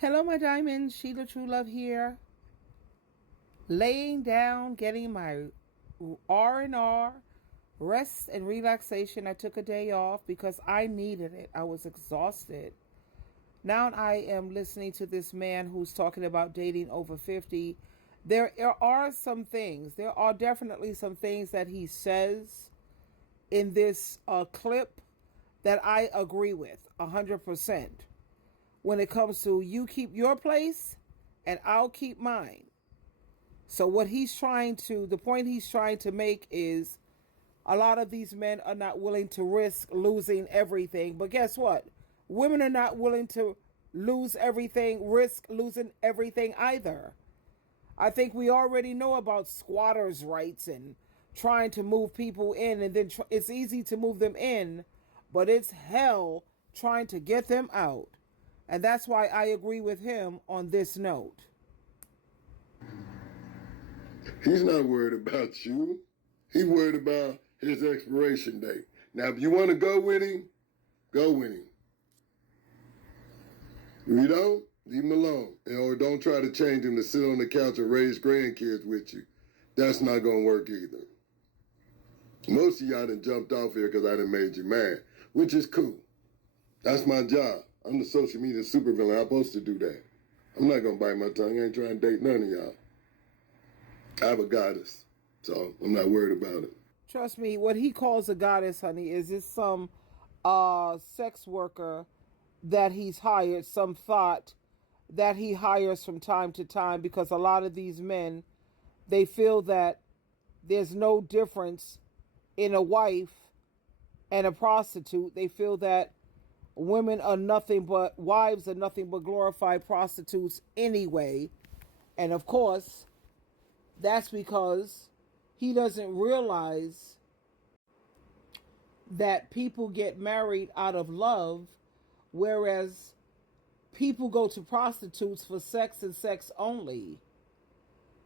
Hello, my diamonds. SheilaTruelove here. Laying down, getting my R&R, rest and relaxation. I took a day off because I needed it. I was exhausted. Now I am listening to this man who's talking about dating over 50. There are some things. There are definitely some things that he says in this clip that I agree with 100%. When it comes to you keep your place and I'll keep mine. So the point he's trying to make is a lot of these men are not willing to risk losing everything. But guess what? Women are not willing to risk losing everything either. I think we already know about squatters' rights and trying to move people in, and then it's easy to move them in, but it's hell trying to get them out. And that's why I agree with him on this note. He's not worried about you. He's worried about his expiration date. Now, if you want to go with him, go with him. If you don't, leave him alone. Or don't try to change him to sit on the couch and raise grandkids with you. That's not going to work either. Most of y'all done jumped off here because I done made you mad, which is cool. That's my job. I'm the social media supervillain. I'm supposed to do that. I'm not going to bite my tongue. I ain't trying to date none of y'all. I have a goddess, so I'm not worried about it. Trust me, what he calls a goddess, honey, is this some sex worker that he's hired, some thought that he hires from time to time, because a lot of these men, they feel that there's no difference in a wife and a prostitute. They feel that wives are nothing but glorified prostitutes anyway. And of course, that's because he doesn't realize that people get married out of love, whereas people go to prostitutes for sex and sex only.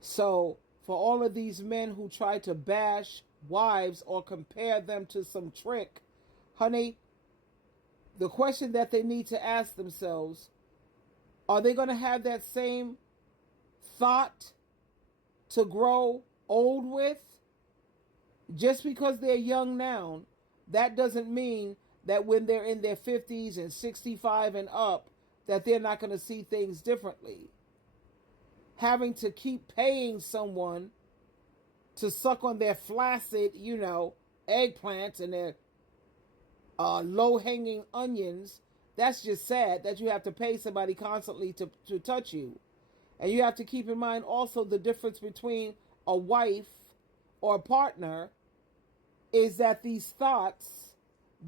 So for all of these men who try to bash wives or compare them to some trick, honey, the question that they need to ask themselves, are they going to have that same thought to grow old with? Just because they're young now, that doesn't mean that when they're in their 50s and 65 and up, that they're not going to see things differently. Having to keep paying someone to suck on their flaccid, eggplants and their low-hanging onions, that's just sad that you have to pay somebody constantly to touch you. And you have to keep in mind also the difference between a wife or a partner is that these thoughts,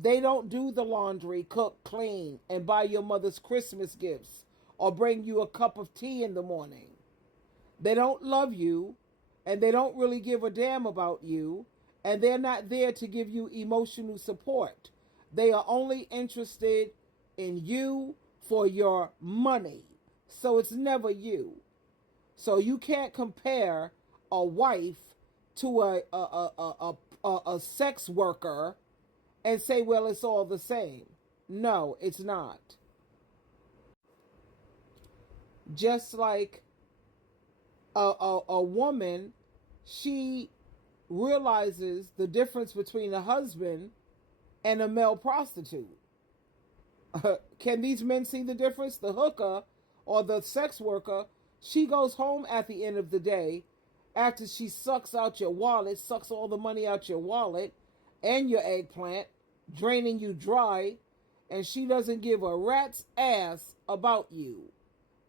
they don't do the laundry, cook, clean, and buy your mother's Christmas gifts or bring you a cup of tea in the morning. They don't love you, and they don't really give a damn about you, and they're not there to give you emotional support. They are only interested in you for your money. So it's never you. So you can't compare a wife to a sex worker and say, well, it's all the same. No, it's not. Just like a woman, she realizes the difference between a husband and a male prostitute. Can these men see the difference? The hooker or the sex worker, she goes home at the end of the day after she sucks out your wallet, sucks all the money out your wallet and your eggplant, draining you dry, and she doesn't give a rat's ass about you.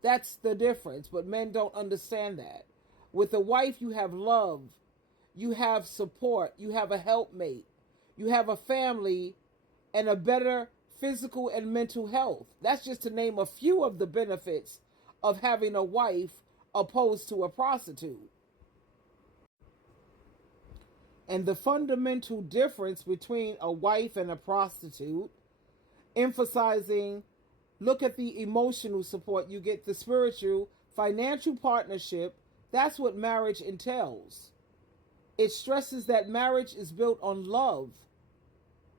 That's the difference, but men don't understand that. With a wife, you have love, you have support, you have a helpmate, you have a family, and a better physical and mental health. That's just to name a few of the benefits of having a wife opposed to a prostitute. And the fundamental difference between a wife and a prostitute, emphasizing, look at the emotional support you get, the spiritual, financial partnership. That's what marriage entails. It stresses that marriage is built on love,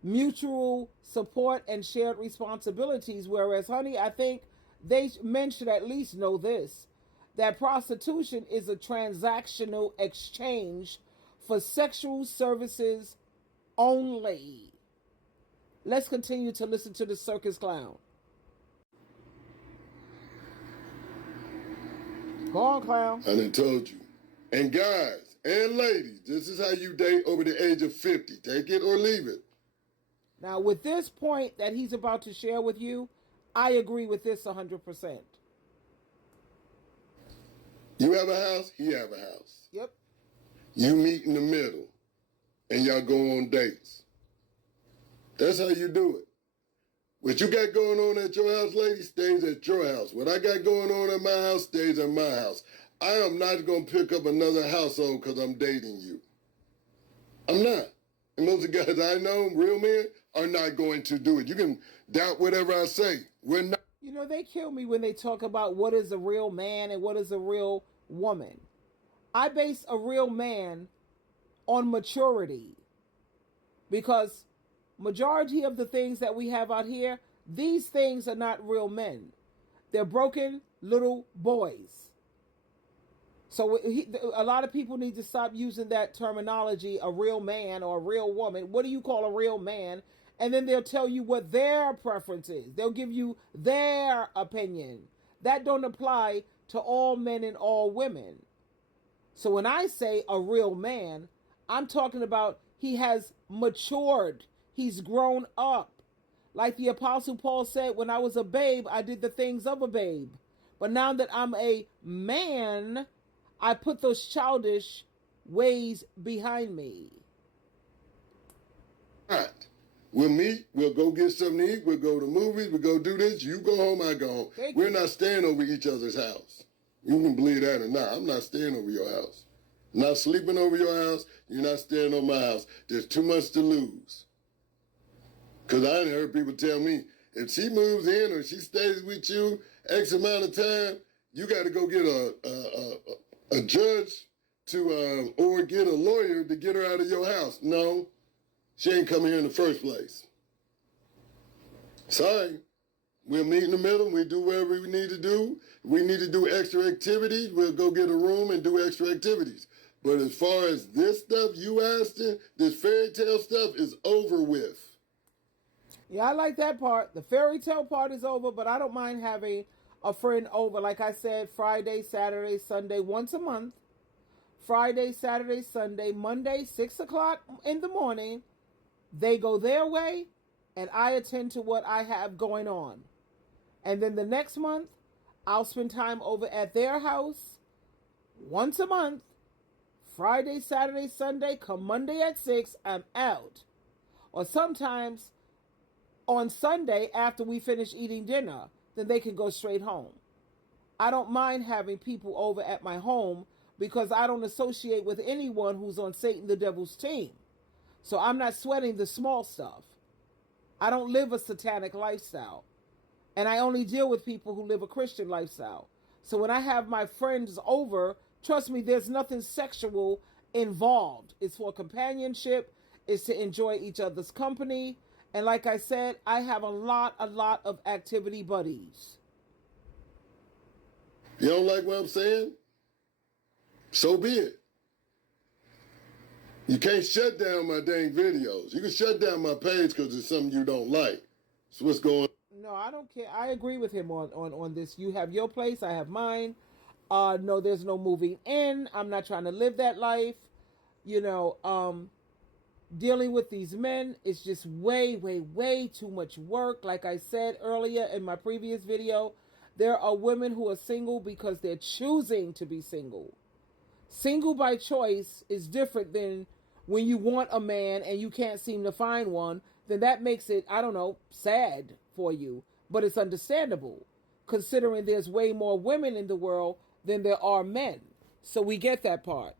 mutual support, and shared responsibilities. Whereas, honey, I think Men should at least know this, that prostitution is a transactional exchange for sexual services only. Let's continue to listen to the circus clown. Go on, clown. I done told you. And guys and ladies, this is how you date over the age of 50. Take it or leave it. Now, with this point that he's about to share with you, I agree with this 100%. You have a house, he have a house. Yep. You meet in the middle, and y'all go on dates. That's how you do it. What you got going on at your house, lady, stays at your house. What I got going on at my house stays at my house. I am not going to pick up another household because I'm dating you. I'm not. And most of the guys I know, real men, are not going to do it. You can doubt whatever I say. We're not. You know, they kill me when they talk about what is a real man and what is a real woman. I base a real man on maturity, because majority of the things that we have out here, these things are not real men. They're broken little boys. So a lot of people need to stop using that terminology, a real man or a real woman. What do you call a real man? And then they'll tell you what their preference is. They'll give you their opinion. That don't apply to all men and all women. So when I say a real man, I'm talking about he has matured. He's grown up. Like the Apostle Paul said, when I was a babe, I did the things of a babe. But now that I'm a man, I put those childish ways behind me. Right. We'll meet, we'll go get something to eat, we'll go to movies, we'll go do this, you go home, I go home. We're not staying over each other's house. You can believe that or not. I'm not staying over your house. I'm not sleeping over your house, you're not staying over my house. There's too much to lose. Because I done heard people tell me, if she moves in or she stays with you X amount of time, you got to go get a judge to or get a lawyer to get her out of your house. No, she ain't coming here in the first place. Sorry. We'll meet in the middle. We do whatever we need to do. If we need to do extra activities, we'll go get a room and do extra activities. But as far as this stuff you asked, this fairy tale stuff is over with. Yeah, I like that part. The fairy tale part is over, but I don't mind having a friend over. Like I said, Friday, Saturday, Sunday, once a month. Friday, Saturday, Sunday, Monday, 6 o'clock in the morning. They go their way, and I attend to what I have going on. And then the next month, I'll spend time over at their house once a month. Friday, Saturday, Sunday, come Monday at 6, I'm out. Or sometimes on Sunday, after we finish eating dinner, then they can go straight home. I don't mind having people over at my home because I don't associate with anyone who's on Satan the Devil's team. So I'm not sweating the small stuff. I don't live a satanic lifestyle. And I only deal with people who live a Christian lifestyle. So when I have my friends over, trust me, there's nothing sexual involved. It's for companionship. It's to enjoy each other's company. And like I said, I have a lot of activity buddies. You don't like what I'm saying? So be it. You can't shut down my dang videos. You can shut down my page because it's something you don't like. So what's going on? No, I don't care. I agree with him on this. You have your place, I have mine. No, there's no moving in. I'm not trying to live that life. Dealing with these men is just way too much work. Like I said earlier in my previous video, there are women who are single because they're choosing to be single. Single by choice is different than when you want a man and you can't seem to find one. Then that makes it, sad for you. But it's understandable, considering there's way more women in the world than there are men. So we get that part.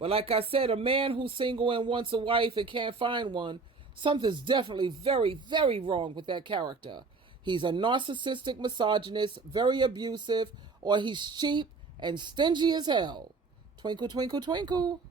But like I said, a man who's single and wants a wife and can't find one, something's definitely very wrong with that character. He's a narcissistic misogynist, very abusive, or he's cheap and stingy as hell. Twinkle, twinkle, twinkle.